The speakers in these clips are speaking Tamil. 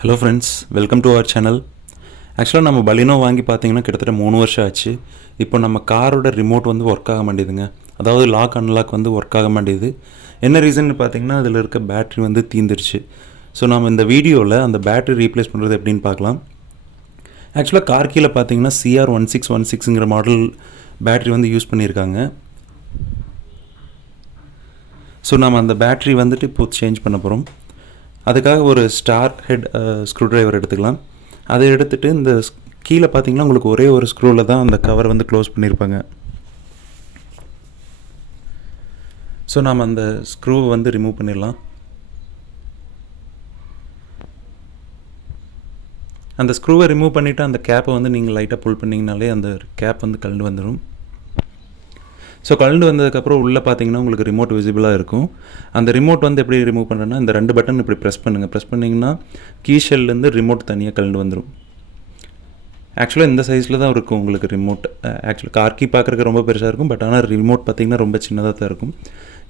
Hello friends, welcome to our channel. Actually நம்ம Baleno வாங்கி பாத்தீங்கன்னா கிட்டத்தட்ட 3 வருஷம் ஆச்சு. இப்போ நம்ம காரோட ரிமோட் வந்து வர்க் ஆக மாட்டேங்குதுங்க. அதாவது லாக் அன்லாக் வந்து வர்க் ஆக மாட்டேங்குது. என்ன ரீசன் பாத்தீங்கன்னா அதில இருக்க பேட்டரி வந்து தீந்துருச்சு. சோ நாம இந்த வீடியோல அந்த பேட்டரி ரீப்ளேஸ் பண்றது எப்படின்னு பார்க்கலாம். Actually கார் கீழ பாத்தீங்கன்னா CR1616ங்கற மாடல் பேட்டரி வந்து யூஸ் பண்ணிருக்காங்க. சோ நாம அந்த பேட்டரி வந்துட்டு இப்போ சேஞ்ச் பண்ண போறோம். அதுக்காக ஒரு ஸ்டார் ஹெட் ஸ்க்ரூ டிரைவர் எடுத்துக்கலாம். அதை எடுத்துட்டு இந்த கீழ பாத்தீங்கன்னா உங்களுக்கு ஒரே ஒரு ஸ்க்ரூல தான் அந்த கவர் வந்து க்ளோஸ் பண்ணிருப்பாங்க. சோ நாம அந்த ஸ்க்ரூவை வந்து ரிமூவ் பண்ணிரலாம். அந்த ஸ்க்ரூவை ரிமூவ் பண்ணிட்டு அந்த கேப்பை வந்து நீங்க லைட்டா புல் பண்ணீங்கனாலே அந்த கேப் வந்து கழண்டு வந்துரும். ஸோ கழண்டு வந்ததுக்கப்புறம் உள்ளே பார்த்தீங்கன்னா உங்களுக்கு ரிமோட் விசிபிளாக இருக்கும். அந்த ரிமோட் வந்து எப்படி ரிமூவ் பண்ணுறேன்னா இந்த 2 பட்டன் இப்படி ப்ரெஸ் பண்ணுங்கள். ப்ரெஸ் பண்ணிங்கன்னா கீ ஷெல்லேருந்து ரிமோட் தனியாக கழண்டு வந்துடும். ஆக்சுவலாக இந்த சைஸில் தான் இருக்கும் உங்களுக்கு ரிமோட். ஆக்சுவலாக கார் கீ பார்க்குறதுக்கு ரொம்ப பெருசாக இருக்கும். பட் ஆனால் ரிமோட் பார்த்தீங்கன்னா ரொம்ப சின்னதாக தான் இருக்கும்.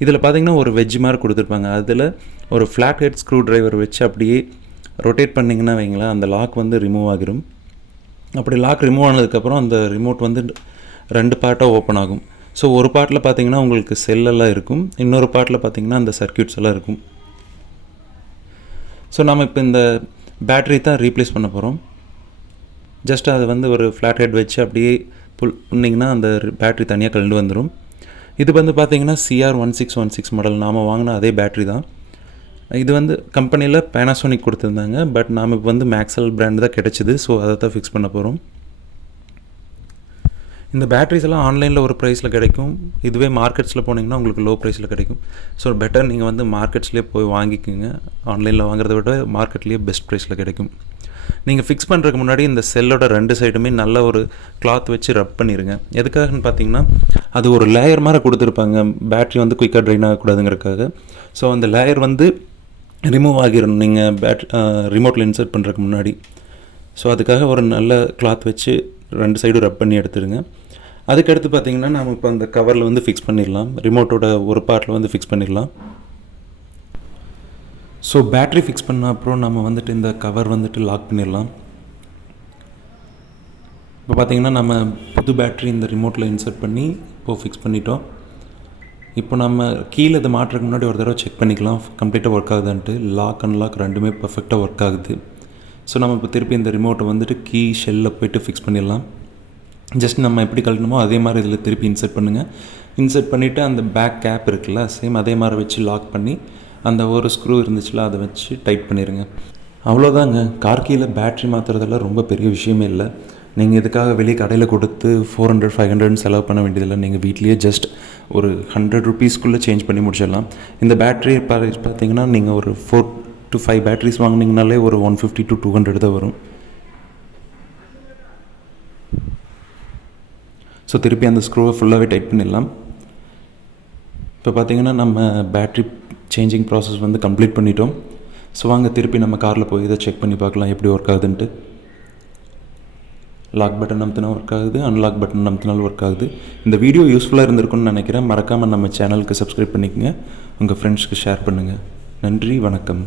இதில் பார்த்தீங்கன்னா ஒரு வெஜ் மாதிரி கொடுத்துருப்பாங்க. அதில் ஒரு ஃப்ளாட் ஹெட் ஸ்க்ரூ டிரைவர் வச்சு அப்படியே ரொட்டேட் பண்ணிங்கன்னா வைங்களேன் அந்த லாக் வந்து ரிமூவ் ஆகிரும். அப்படி லாக் ரிமூவ் ஆனதுக்கப்புறம் அந்த ரிமோட் வந்து 2 பார்ட்டாக ஓப்பன் ஆகும். ஸோ ஒரு பார்ட்டில் பார்த்தீங்கன்னா உங்களுக்கு செல்லெல்லாம் இருக்கும். இன்னொரு பார்ட்டில் பார்த்தீங்கன்னா அந்த சர்க்யூட்ஸ் எல்லாம் இருக்கும். ஸோ நம்ம இப்போ இந்த பேட்டரி தான் ரீப்ளேஸ் பண்ண போகிறோம். ஜஸ்ட் அதை வந்து ஒரு ஃப்ளாட் ஹெட் வச்சு அப்படியே புல் பண்ணிங்கன்னா அந்த பேட்டரி தனியாக கழண்டு வந்துடும். இது வந்து பார்த்தீங்கன்னா CR1616 மாடல் நாம் வாங்கின அதே பேட்டரி தான். இது வந்து கம்பெனியில் பேனாசோனிக் கொடுத்துருந்தாங்க. பட் நாம் இப்போ வந்து Maxell பிராண்ட் தான் கிடச்சிது. ஸோ அதை தான் ஃபிக்ஸ் பண்ண போகிறோம். இந்த பேட்டரிஸ் எல்லாம் ஆன்லைனில் ஒரு ப்ரைஸில் கிடைக்கும். இதுவே மார்க்கெட்ஸில் போனீங்கன்னா உங்களுக்கு லோ ப்ரைஸில் கிடைக்கும். ஸோ பெட்டர் நீங்கள் வந்து மார்க்கெட்ஸ்லேயே போய் வாங்கிக்கோங்க. ஆன்லைனில் வாங்குறத விட மார்க்கெட்லேயே பெஸ்ட் ப்ரைஸில் கிடைக்கும். நீங்கள் ஃபிக்ஸ் பண்ணுறதுக்கு முன்னாடி இந்த செல்லோட 2 சைடுமே நல்ல ஒரு கிளாத் வச்சு ரப் பண்ணிடுங்க. எதுக்காகன்னு பார்த்தீங்கன்னா அது ஒரு லேயர் மாதிரி கொடுத்துருப்பாங்க. பேட்டரி வந்து குயிக்காக ட்ரைன் ஆகக்கூடாதுங்கிறதுக்காக. ஸோ அந்த லேயர் வந்து ரிமூவ் ஆகிடணும் நீங்கள் ரிமோட்டில் இன்சர்ட் பண்ணுறதுக்கு முன்னாடி. ஸோ அதுக்காக ஒரு நல்ல கிளாத் வச்சு 2 சைடும் ரப் பண்ணி எடுத்துடுங்க. அதுக்கடுத்து பார்த்தீங்கன்னா நம்ம இப்போ அந்த கவரில் வந்து ஃபிக்ஸ் பண்ணிடலாம். ரிமோட்டோட ஒரு பார்ட்டில் வந்து ஃபிக்ஸ் பண்ணிடலாம். ஸோ பேட்ரி ஃபிக்ஸ் பண்ண அப்புறம் நம்ம வந்துட்டு இந்த கவர் வந்துட்டு லாக் பண்ணிடலாம். இப்போ பார்த்தீங்கன்னா நம்ம புது பேட்ரி இந்த ரிமோட்டில் இன்சர்ட் பண்ணி இப்போது ஃபிக்ஸ் பண்ணிட்டோம். இப்போ நம்ம கீழே இதை மாட்டுறதுக்கு முன்னாடி ஒரு தடவை செக் பண்ணிக்கலாம் கம்ப்ளீட்டாக ஒர்க் ஆகுதுன்ட்டு. லாக் அன்லாக் ரெண்டுமே பர்ஃபெக்டாக ஒர்க் ஆகுது. ஸோ நம்ம இப்போ திருப்பி இந்த ரிமோட்டை வந்துட்டு கீ ஷெல்லில் போய்ட்டு ஃபிக்ஸ் பண்ணிடலாம். ஜஸ்ட் நம்ம எப்படி கழட்டணுமோ அதே மாதிரி இதில் திருப்பி இன்சர்ட் பண்ணுங்கள். இன்சர்ட் பண்ணிவிட்டு அந்த பேக் கேப் இருக்குல்ல சேம் அதே மாதிரி வச்சு லாக் பண்ணி அந்த ஒரு ஸ்க்ரூ இருந்துச்சுல அதை வச்சு டைட் பண்ணிடுங்க. அவ்வளோதாங்க. கார் கீழே பேட்ரி மாற்றுறதெல்லாம் ரொம்ப பெரிய விஷயமே இல்லை. நீங்கள் இதுக்காக வெளியே கடையில் கொடுத்து 400-500 செலவு பண்ண வேண்டியதில்லை. நீங்கள் வீட்லேயே ஜஸ்ட் ஒரு 100 ரூபீஸ்க்குள்ளே சேஞ்ச் பண்ணி முடிச்சிடலாம். இந்த பேட்ரி பார்த்தீங்கன்னா நீங்கள் ஒரு 4 to 5 பேட்ரிஸ் வாங்கினீங்கனாலே ஒரு 150 to 200 தான் வரும். ஸோ திருப்பி அந்த ஸ்க்ரூவை ஃபுல்லாகவே டைட் பண்ணிடலாம். இப்போ பார்த்தீங்கன்னா நம்ம பேட்ரி சேஞ்சிங் ப்ராசஸ் வந்து கம்ப்ளீட் பண்ணிட்டோம். ஸோ வாங்க திருப்பி நம்ம காரில் போய் இதை செக் பண்ணி பார்க்கலாம் எப்படி ஒர்க் ஆகுதுன்ட்டு. லாக் பட்டன் அமுத்தினா ஒர்க் ஆகுது, அன்லாக் பட்டன் அமுத்தினாலும் ஒர்க் ஆகுது. இந்த வீடியோ யூஸ்ஃபுல்லாக இருந்திருக்குன்னு நினைக்கிறேன். மறக்காமல் நம்ம சேனலுக்கு சப்ஸ்கிரைப் பண்ணிக்கோங்க. உங்கள் ஃப்ரெண்ட்ஸ்க்கு ஷேர் பண்ணுங்கள். நன்றி, வணக்கம்.